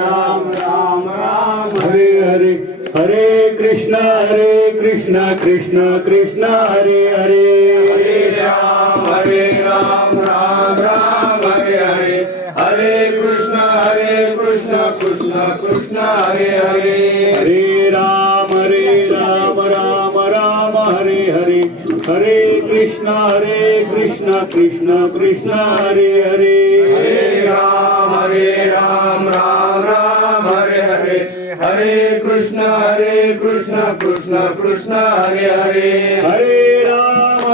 राम राम राम हरे हरे हरे कृष्ण कृष्ण कृष्ण हरे हरे हरे राम राम हरे हरे हरे कृष्ण कृष्ण कृष्ण हरे हरे हरे राम राम राम हरे हरे हरे कृष्ण कृष्ण कृष्ण हरे हरे हरे राम राम हरे हरे हरे कृष्ण कृष्ण कृष्ण हरे हरे हरे राम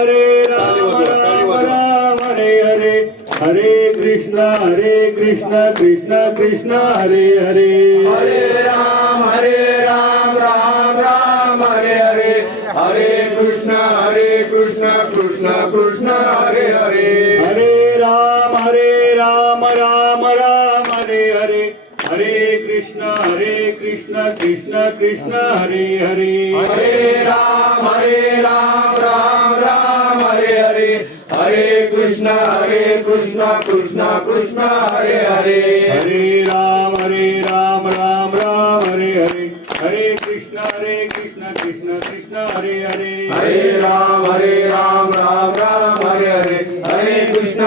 राम राम हरे हरे हरे कृष्ण कृष्ण कृष्ण हरे हरे हरे राम राम हरे हरे हरे कृष्ण कृष्ण कृष्ण हरे हरे हरे राम राम राम हरे हरे हरे कृष्ण कृष्ण कृष्ण हरे हरे हरे राम राम हरे हरे हरे कृष्ण कृष्ण कृष्ण हरे हरे हरे राम राम राम हरे हरे हरे कृष्ण कृष्ण कृष्ण हरे हरे हरे राम राम हरे हरे हरे कृष्ण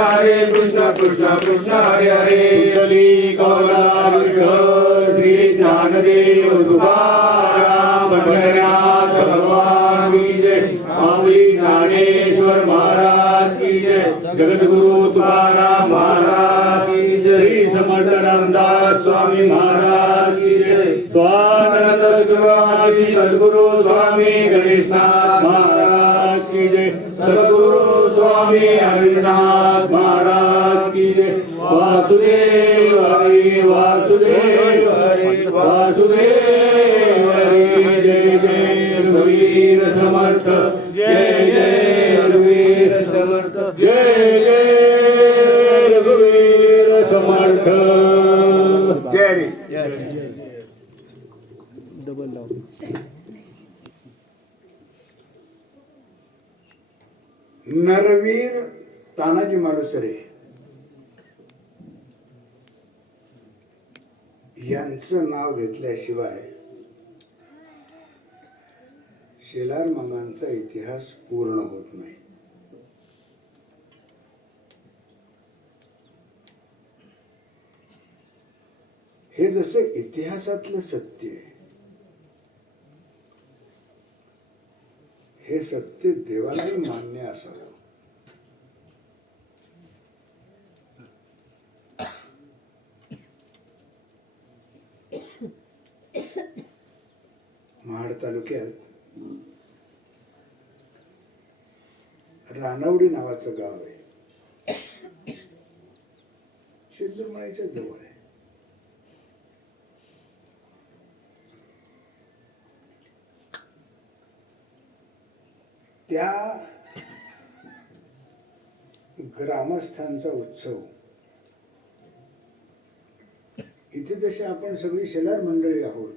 कृष्ण कृष्ण हरे हरे कुंडली कौलार विठ्ठल श्री ज्ञानदेव तुकाराम पंढरीनाथ भगवान की जय माऊली ज्ञानेश्वर महाराज की जय जगद्गुरु तुकाराम महाराज की जय श्री समर्थ रामदास स्वामी महाराज की जय स्वानंद स्वामी सद्गुरु स्वामी गणेशनाथ महाराज की जय सद्गुरु स्वामी अरविंदनाथ महाराज की जय वासुदेव हरि वासुदेव हरि वासुदेव हरि जय जय रघुवीर समर्थ जय जय रघुवीर समर्थ जय जय रघुवीर समर्थ जय नरवीर तानाजी मालुसरे यांचं नाव घेतल्याशिवाय शेलार मामांचा इतिहास पूर्ण होत नाही. हे जसं इतिहासातलं सत्य आहे, हे सत्य देवालाही मान्य असावं. महाड तालुक्यात रानवडी नावाचं गाव आहे. शिंदूरमाळीच्या जवळ आहे. त्या ग्रामस्थांचा उत्सव इथे जसे आपण सगळी शेलार मंडळी आहोत,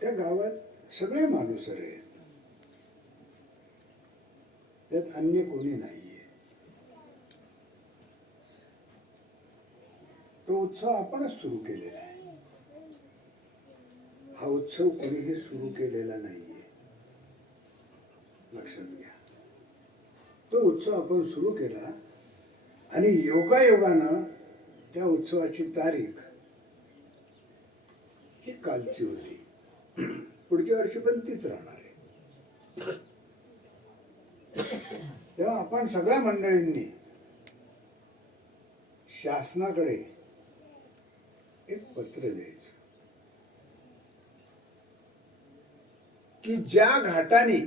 त्या गावात सगळे माणूसरे आहेत. त्यात अन्य कोणी नाहीये. तो उत्सव आपणच सुरू केलेला आहे. हा उत्सव कोणीही सुरू केलेला नाहीये, लक्षात घ्या. तो उत्सव आपण सुरू केला आणि योगायोगानं त्या उत्सवाची तारीख ही कालची होती. पुढच्या वर्षी पण तीच राहणार आहे. तेव्हा आपण सगळ्या मंडळींनी शासनाकडे एक पत्र द्यायचं की ज्या घाटाने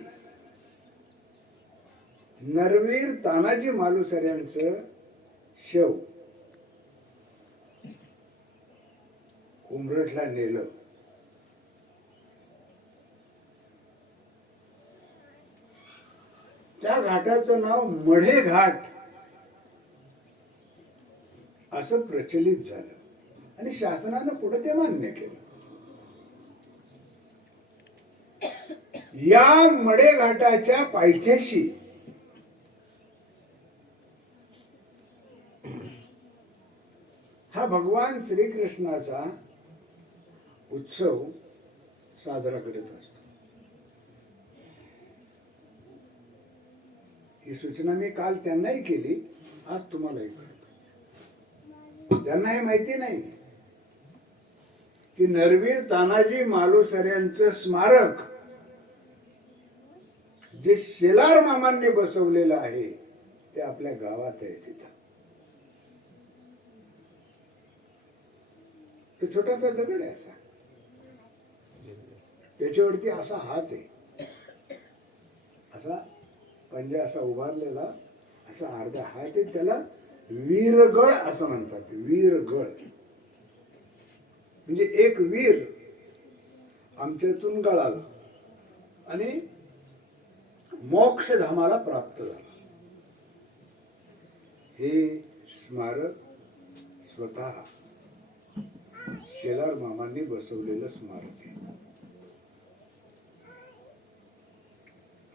नरवीर तानाजी मालुसरे यांचं शव उमरठला नेलं, त्या घाटाचं नाव मढे घाट असं प्रचलित झालं आणि शासनानं पुढे ते मान्य केलं. या मढे घाटाच्या पायथ्याशी हा भगवान श्रीकृष्णाचा उत्सव साजरा करत असतो. ही सूचना मी काल त्यांनाही केली, आज तुम्हालाही करतो. त्यांना हे माहिती नाही की नरवीर तानाजी मालुसऱ्यांचं स्मारक जे शेलार मामांनी बसवलेलं आहे ते आपल्या गावात आहे. तिथं तो छोटासा दगड आहे असा, त्याच्यावरती असा हात आहे, असा पंजा असा उभारलेला, असा अर्धा हात आहे. त्याला वीरगळ असं म्हणतात. वीरगळ म्हणजे एक वीर आमच्यातून गळाला आणि मोक्षधामाला प्राप्त झाला. हे स्मारक स्वतः शेलार मामांनी बसवलेलं स्मारक आहे.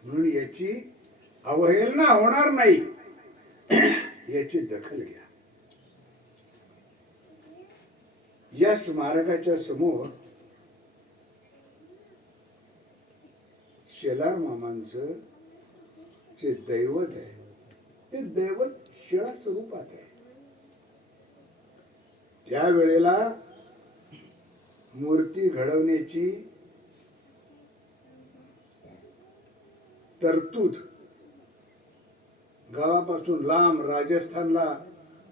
म्हणून याची अवहेलना होणार नाही, याची दखल घ्या. या स्मारकाच्या समोर शेलार मामांचं जे दैवत आहे ते दैवत शिळा स्वरूपात आहे. त्यावेळेला मूर्ती घडवण्याची तरतूद गावापासून लांब राजस्थानला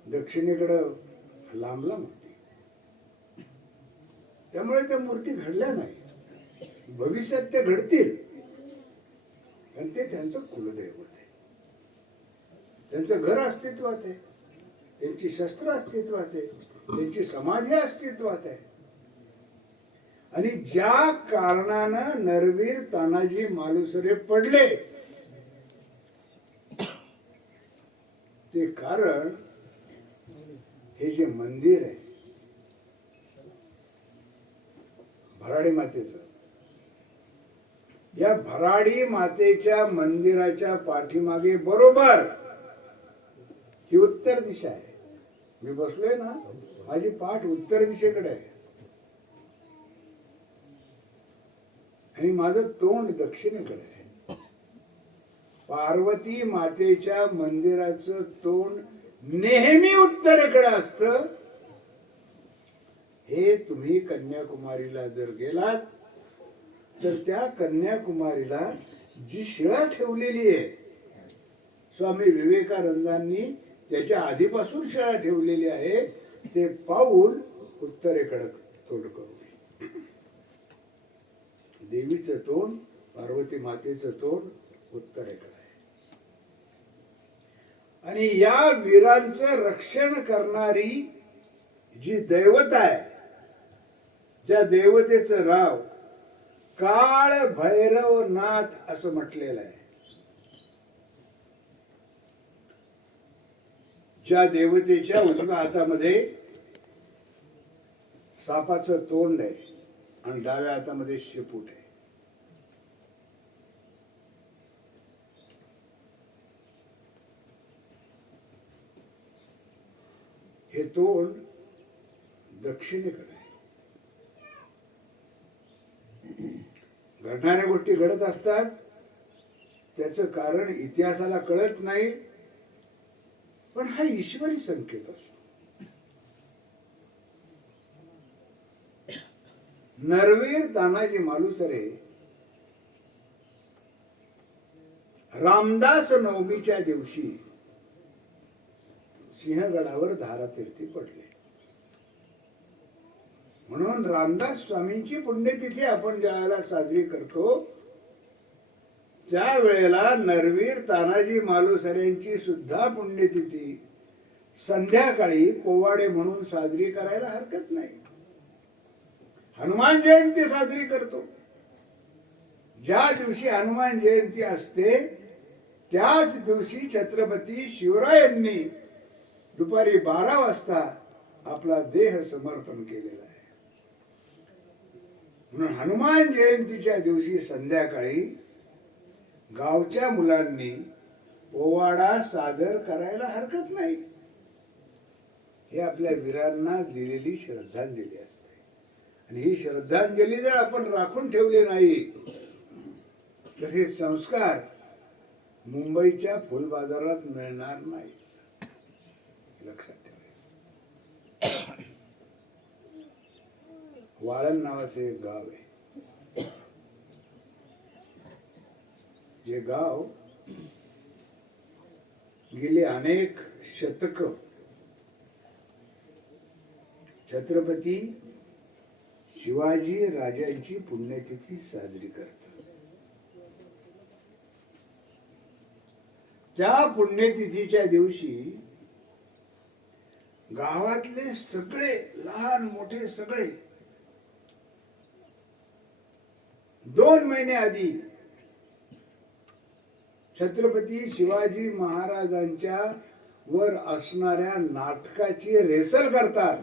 दक्षिणेकडं लांब लांब होती. त्यामुळे त्या मूर्ती घडल्या नाही. भविष्यात त्या घडतील, पण ते त्यांचं कुलदैवत आहे. त्यांचं घर अस्तित्वात आहे, त्यांची शस्त्र अस्तित्वात आहे, त्यांची समाधी अस्तित्वात आहे. आणि ज्या कारणानं नरवीर तानाजी मालुसरे पडले ते कारण हे जे मंदिर आहे भराडी मातेचं, या भराडी मातेच्या मंदिराच्या पाठीमागे बरोबर ही उत्तर दिशा आहे. मी बसलोय ना, माझी पाठ उत्तर दिशेकडे आहे आणि माझं तोंड दक्षिणेकडे आहे. पार्वती मातेच्या मंदिराचं तोंड नेहमी उत्तरेकडे असतं. हे तुम्ही कन्याकुमारीला जर गेलात तर त्या कन्याकुमारीला जी शिळा ठेवलेली आहे, स्वामी विवेकानंदांनी त्याच्या आधीपासून शिळा ठेवलेली आहे, ते पाऊल उत्तरेकडे तोंड करू. देवीचं तोंड, पार्वती मातेचं तोंड उत्तरेकडे आहे. आणि या वीरांचं रक्षण करणारी जी दैवत आहे, ज्या देवतेचं नाव काळ भैरवनाथ असं म्हटलेलं आहे, ज्या देवतेच्या उजव्या हातामध्ये सापाचं तोंड आहे आणि डाव्या हातामध्ये शेपूट आहे. हे तोंड दक्षिणेकडे आहे. घडणाऱ्या गोष्टी घडत असतात, त्याचं कारण इतिहासाला कळत नाही, पण हा ईश्वरी संकेत असतो. नरवीर तानाजी मालुसरे रामदास नवमीच्या दिवशी सिंहगडावर धारातीर्थी पडले. म्हणून रामदास स्वामींची पुण्यतिथी आपण ज्या वेळेला साजरी करतो त्यावेळेला नरवीर तानाजी मालुसरेंची सुद्धा पुण्यतिथी संध्याकाळी पोवाडे म्हणून साजरी करायला हरकत नाही. हनुमान जयंती साजरी करतो, ज्या दिवशी हनुमान जयंती असते त्याच दिवशी छत्रपती शिवरायांनी दुपारी 12 वाजता आपला देह समर्पण केलेला आहे. म्हणून हनुमान जयंतीच्या दिवशी संध्याकाळी गावच्या मुलांनी पोवाडा सादर करायला हरकत नाही. हे आपल्या वीरांना दिलेली श्रद्धांजली असते. आणि ही श्रद्धांजली जर आपण राखून ठेवली नाही तर हे संस्कार मुंबईच्या फुलबाजारात मिळणार नाही. लक्षात ठेवा. वाळण नावाचं एक गाव आहे. जे गाव गेली अनेक शतक छत्रपती शिवाजी राजांची पुण्यतिथी साजरी करतात. त्या पुण्यतिथीच्या दिवशी गावातले सगळे लहान मोठे सगळे 2 महिने आधी छत्रपती शिवाजी महाराजांच्या वर असणाऱ्या नाटकाची रेसल करतात.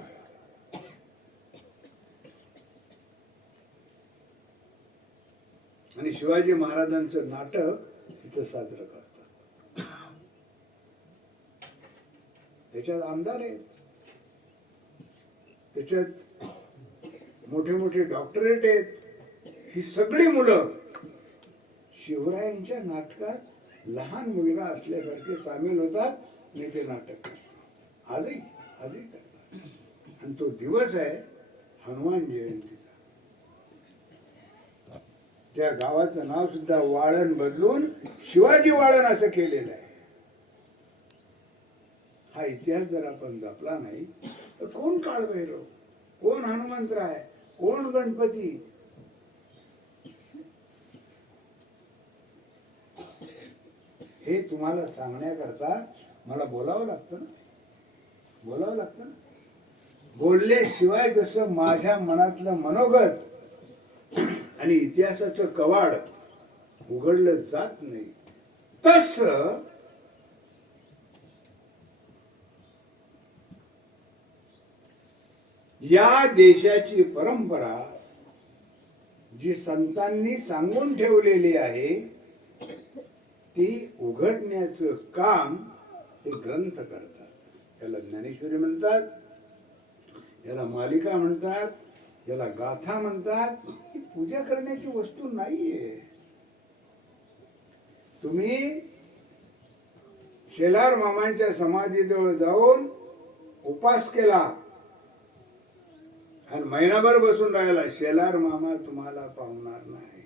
आणि शिवाजी महाराजांचं नाटक इथं साजरं करतात. त्याच्यात आमदार आहेत, त्याच्यात मोठे मोठे डॉक्टरेट आहेत. ही सगळी मुलं शिवरायांच्या नाटकात लहान मुलगा असल्यासारखे सामील होतात आणि ते नाटक आजही करतात. आणि तो दिवस आहे हनुमान जयंतीचा. त्या गावाचं नाव सुद्धा वाळण बदलून शिवाजी वाळण असं केलेलं आहे. हा इतिहास जर आपण जपला नाही तर कोण काळभैरव, कोण हनुमंतराय, कोण गणपती, हे तुम्हाला सांगण्याकरता मला बोलावं लागतं ना. बोलल्याशिवाय जसं माझ्या मनातलं मनोगत आणि इतिहासाचं कवाड उघडलं जात नाही, तसं या देशाची परंपरा जी संतांनी सांगून ठेवलेली आहे ती उघडण्याचं काम ते ग्रंथ करतात. याला ज्ञानेश्वरी म्हणतात, याला मालिका म्हणतात, याला गाथा म्हणतात. ही पूजा करण्याची वस्तू नाहीये. तुम्ही शेलार मामांच्या समाधीजवळ जाऊन उपास केला आणि महिनाभर बसून राहिला, शेलार मामा तुम्हाला पावणार नाही.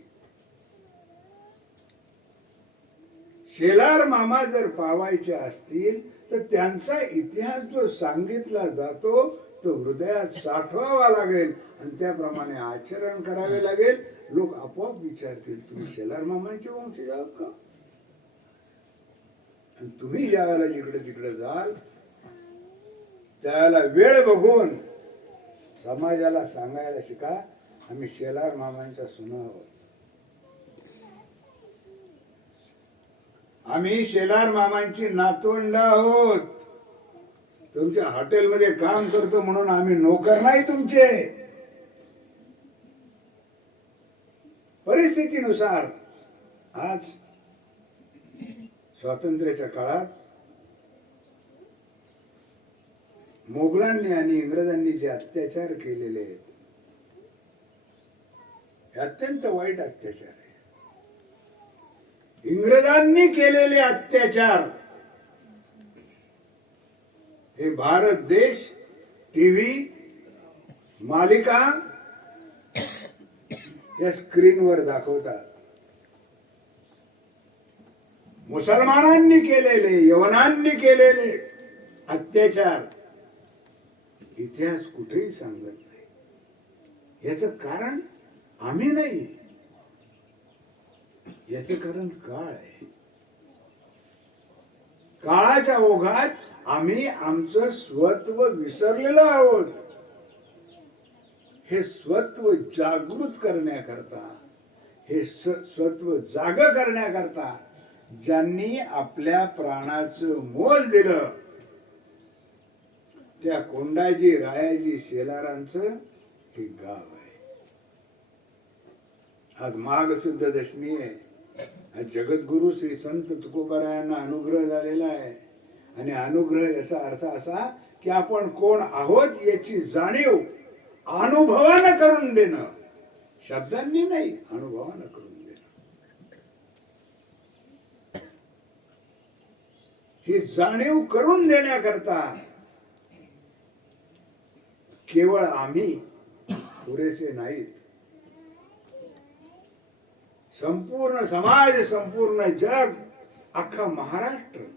शेलार मामा जर पावायचे असतील तर त्यांचा इतिहास जो सांगितला जातो तो हृदयात साठवावा लागेल आणि त्याप्रमाणे आचरण करावे लागेल. लोक आपोआप विचारतील तुम्ही शेलार मामांचे वंशज आहात का? आणि तुम्ही ज्यावेळेला जिकडे तिकडे जाल त्यावेळेला वेळ बघून समाजाला सांगायला शिका आम्ही शेलार मामांच्या सुना आहोत, आम्ही शेलार मामांची नातवंड आहोत. तुमच्या हॉटेलमध्ये काम करतो म्हणून आम्ही नोकर नाही तुमचे. परिस्थितीनुसार आज स्वातंत्र्याच्या काळात मोगलांनी आणि इंग्रजांनी जे अत्याचार केलेले आहेत हे अत्यंत वाईट अत्याचार आहे. इंग्रजांनी केलेले अत्याचार हे भारत देश टीव्ही मालिका या स्क्रीनवर दाखवतात. मुसलमानांनी केलेले, यवनांनी केलेले अत्याचार इतिहास कुठेही सांगत नाही. याचं कारण आम्ही नाही, याचे कारण काळ आहे. काळाच्या ओघात आम्ही आमचं स्वत्व विसरलेलो आहोत. हे स्वत्व जागृत करण्याकरता, हे स्वत्व जाग करण्याकरता ज्यांनी आपल्या प्राणाचं मोल दिलं त्या कोंडाजी रायाजी शेलारांचं हे गाव आहे. आज माघ शुद्ध दशमी आहे. आज जगद्गुरु श्री संत तुकोबारायांना अनुग्रह झालेला आहे. आणि अनुग्रह याचा अर्थ असा की आपण कोण आहोत याची जाणीव अनुभवानं करून देणं, शब्दांनी नाही, अनुभवानं करून देणं. ही जाणीव करून देण्याकरता केवळ आम्ही पुरेसे नाहीत, संपूर्ण समाज, संपूर्ण जग, अख्खा महाराष्ट्र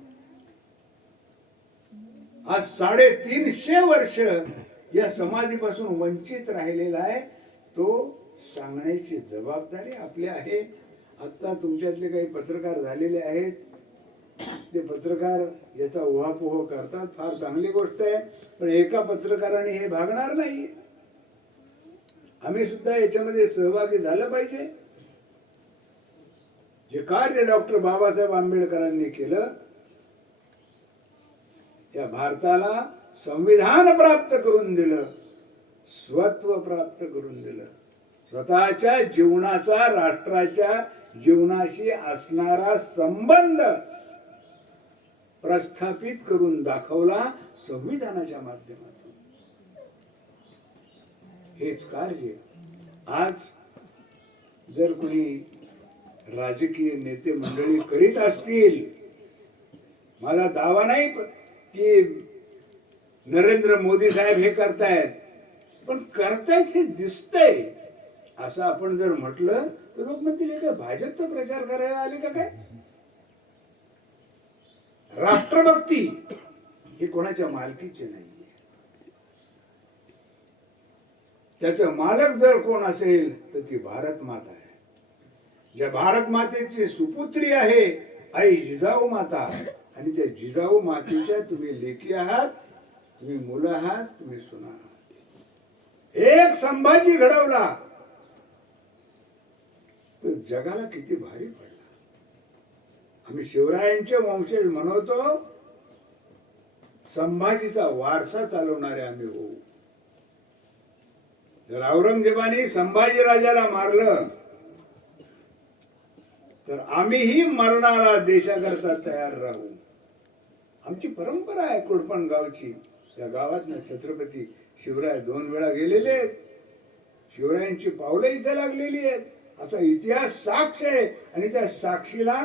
आज 350 वर्ष या समाधीपासून वंचित राहिलेला आहे. तो सांगण्याची जबाबदारी आपली आहे. आता तुमच्यातले काही पत्रकार झालेले आहेत, ते पत्रकार याचा उहापोह करतात, फार चांगली गोष्ट आहे. पण एका पत्रकाराने हे भागणार नाही. आम्ही सुद्धा याच्यामध्ये सहभागी झालं पाहिजे. जे कार्य डॉक्टर बाबासाहेब आंबेडकरांनी केलं, त्या भारताला संविधान प्राप्त करून दिलं, स्वत्व प्राप्त करून दिलं, स्वतःच्या जीवनाचा राष्ट्राच्या जीवनाशी असणारा संबंध प्रस्थापित करून दाखवला संविधानाच्या माध्यमातून. हेच कार्य आज जर कोणी राजकीय नेते मंडळी करीत असतील, मला दावा नाही की नरेंद्र मोदी साहेब हे करतायत, पण करतायत हे दिसतंय. असं आपण जर म्हटलं तर लोक म्हणतील हे काय भाजपचा प्रचार करायला आले का काय. राष्ट्रभक्ती ही कोणाच्या मालकीची नाहीये. त्याचं मालक जर कोण असेल तर ती भारत माता आहे. ज्या भारत मातेची सुपुत्री आहे आई जिजाऊ माता, आणि त्या जिजाऊ मातेच्या तुम्ही लेकी आहात, तुम्ही मुलं आहात, तुम्ही सुना आहात. एक संभाजी घडवला तर जगाला किती भारी पडला. आम्ही शिवरायांचे वंशज म्हणतो, संभाजीचा वारसा चालवणारे आम्ही होऊ. जर औरंगजेबाने संभाजी राजाला मारलं तर आम्हीही मरणारा देशाकरता तयार राहू. आमची परंपरा आहे कुडपण गावची. त्या गावात छत्रपती शिवराय 2 वेळा गेलेले आहेत. शिवरायांची पावलं इथे लागलेली आहेत. असा इतिहास साक्ष आहे, आणि त्या साक्षीला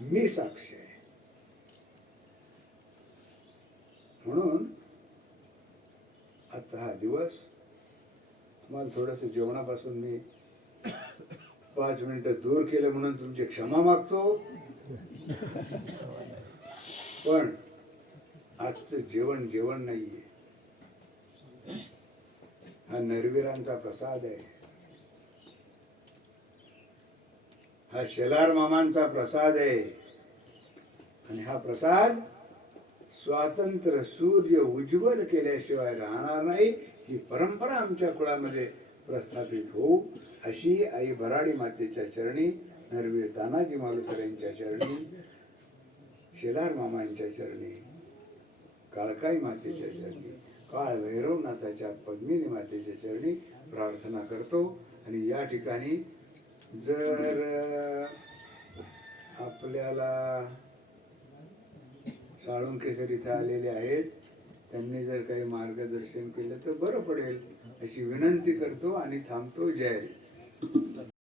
मी साक्ष आहे. म्हणून आता हा दिवस मला थोडस जेवणापासून मी 5 मिनिटं दूर केलं म्हणून तुमची क्षमा मागतो. पण आजचं जेवण जेवण नाहीये, हा नरवीरांचा प्रसाद आहे, हा शेलार मामांचा प्रसाद आहे. आणि हा प्रसाद स्वातंत्र्य सूर्य उज्ज्वल केल्याशिवाय राहणार नाही. ही परंपरा आमच्या कुळामध्ये प्रस्थापित होऊ, अशी आई भराडी मातेच्या चरणी, नरवीर तानाजी मालुसरे यांच्या चरणी, शेलार मामांच्या चरणी, काळकाई मातेच्या चरणी, काळ भैरवनाथाच्या पद्मिनी मातेच्या चरणी प्रार्थना करतो. आणि या ठिकाणी जर आपल्याला साळुंके सर इथे आलेले आहेत, त्यांनी जर काही मार्गदर्शन केलं तर बरं पडेल, अशी विनंती करतो आणि थांबतो. जय